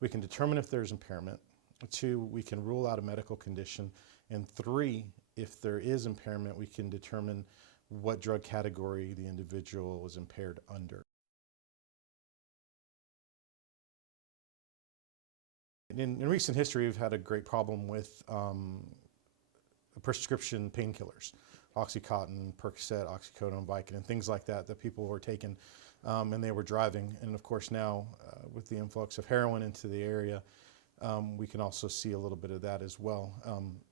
we can determine if there's impairment. 2, we can rule out a medical condition. And 3, if there is impairment, we can determine what drug category the individual is impaired under. In recent history, we've had a great problem with prescription painkillers, Oxycontin, Percocet, Oxycodone, Vicodin, and things like that people were taking and they were driving. And of course now with the influx of heroin into the area, we can also see a little bit of that as well.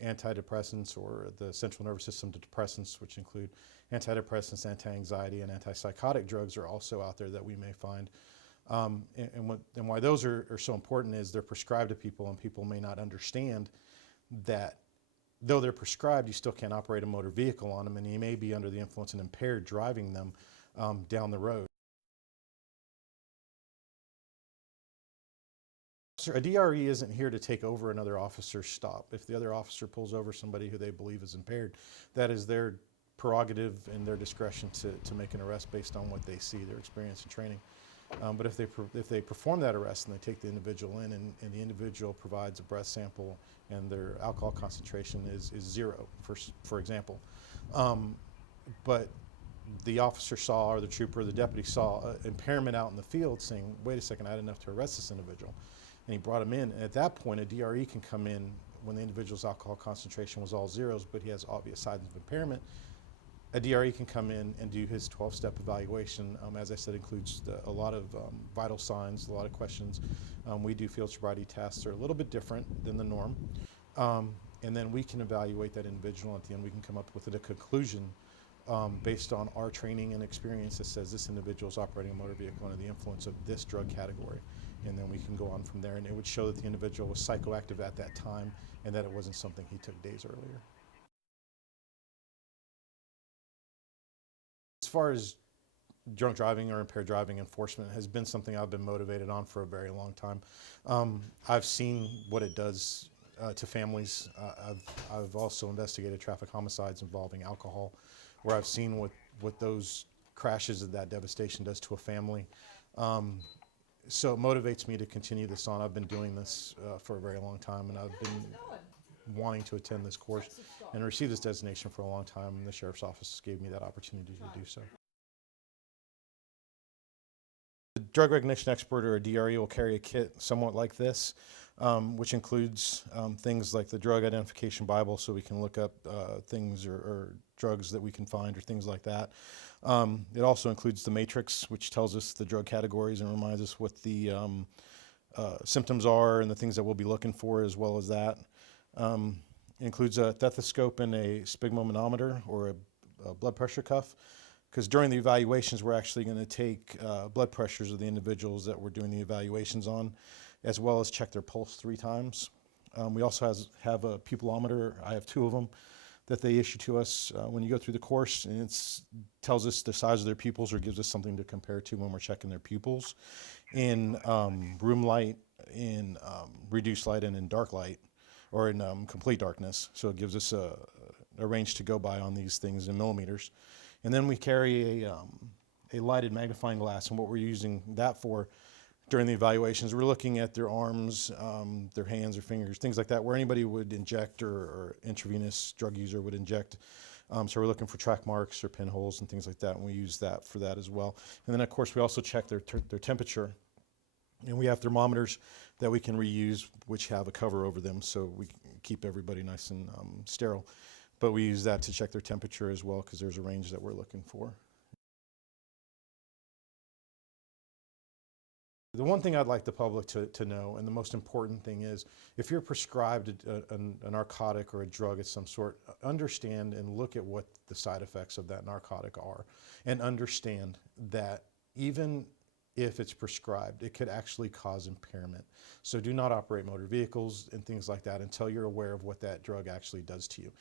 Antidepressants, or the central nervous system depressants, which include antidepressants, anti-anxiety, and antipsychotic drugs, are also out there that we may find. And why those are so important is they're prescribed to people, and people may not understand that though they're prescribed, you still can't operate a motor vehicle on them, and you may be under the influence and impaired driving them down the road. A DRE isn't here to take over another officer's stop. If the other officer pulls over somebody who they believe is impaired, that is their prerogative and their discretion to make an arrest based on what they see, their experience and training. But if they perform that arrest and they take the individual in, and the individual provides a breath sample and their alcohol concentration is 0, for example, but the officer saw, or the trooper or the deputy saw impairment out in the field, saying, wait a second, I had enough to arrest this individual. And he brought him in. And at that point, a DRE can come in when the individual's alcohol concentration was all 0s, but he has obvious signs of impairment. A DRE can come in and do his 12-step evaluation. As I said, includes a lot of vital signs, a lot of questions. We do field sobriety tests. They're a little bit different than the norm. And then we can evaluate that individual. At the end, we can come up with a conclusion based on our training and experience that says this individual is operating a motor vehicle under the influence of this drug category. And then we can go on from there, and it would show that the individual was psychoactive at that time and that it wasn't something he took days earlier. As far as drunk driving or impaired driving enforcement has been something I've been motivated on for a very long time. I've seen what it does to families. I've also investigated traffic homicides involving alcohol, where I've seen what those crashes and that devastation does to a family. So it motivates me to continue this on. I've been doing this for a very long time, and I've been wanting to attend this course and receive this designation for a long time, and the Sheriff's Office gave me that opportunity to do so. The drug recognition expert, or a DRE, will carry a kit somewhat like this, which includes things like the Drug Identification Bible, so we can look up things or drugs that we can find or things like that. It also includes the matrix, which tells us the drug categories and reminds us what the symptoms are and the things that we'll be looking for, as well as that. It includes a stethoscope and a sphygmomanometer, or a blood pressure cuff, because during the evaluations we're actually going to take blood pressures of the individuals that we're doing the evaluations on, as well as check their pulse 3 times. We also have a pupillometer. I have 2 of them that they issue to us when you go through the course, and it tells us the size of their pupils, or gives us something to compare to when we're checking their pupils in room light, in reduced light, and in dark light, or in complete darkness. So it gives us a range to go by on these things in millimeters. And then we carry a lighted magnifying glass, and what we're using that for during the evaluations, we're looking at their arms, their hands or fingers, things like that, where anybody would inject, or intravenous drug user would inject. So we're looking for track marks or pinholes and things like that, and we use that for that as well. And then, of course, we also check their temperature. And we have thermometers that we can reuse, which have a cover over them, so we keep everybody nice and sterile. But we use that to check their temperature as well, because there's a range that we're looking for. The one thing I'd like the public to know, and the most important thing, is if you're prescribed a narcotic or a drug of some sort, understand and look at what the side effects of that narcotic are, and understand that even if it's prescribed, it could actually cause impairment. So do not operate motor vehicles and things like that until you're aware of what that drug actually does to you.